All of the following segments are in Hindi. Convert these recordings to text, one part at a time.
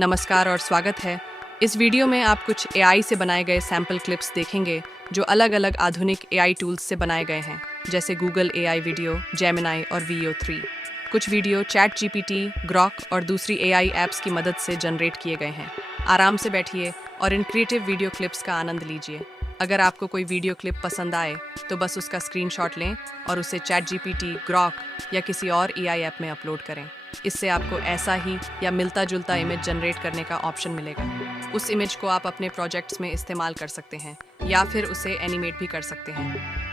नमस्कार और स्वागत है। इस वीडियो में आप कुछ एआई से बनाए गए सैम्पल क्लिप्स देखेंगे जो अलग अलग आधुनिक एआई टूल्स से बनाए गए हैं, जैसे गूगल एआई वीडियो, जेमिनाई और Veo3। कुछ वीडियो ChatGPT, ग्रॉक और दूसरी एआई ऐप्स की मदद से जनरेट किए गए हैं। आराम से बैठिए और इन क्रिएटिव वीडियो क्लिप्स का आनंद लीजिए। अगर आपको कोई वीडियो क्लिप पसंद आए तो बस उसका स्क्रीनशॉट लें और उसे ChatGPT, ग्रॉक या किसी और एआई ऐप में अपलोड करें। इससे आपको ऐसा ही या मिलता जुलता इमेज जनरेट करने का ऑप्शन मिलेगा। उस इमेज को आप अपने प्रोजेक्ट्स में इस्तेमाल कर सकते हैं या फिर उसे एनिमेट भी कर सकते हैं।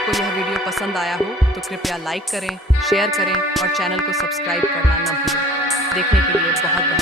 आपको यह वीडियो पसंद आया हो तो कृपया लाइक करें, शेयर करें और चैनल को सब्सक्राइब करना न भूलें। देखने के लिए बहुत बहुत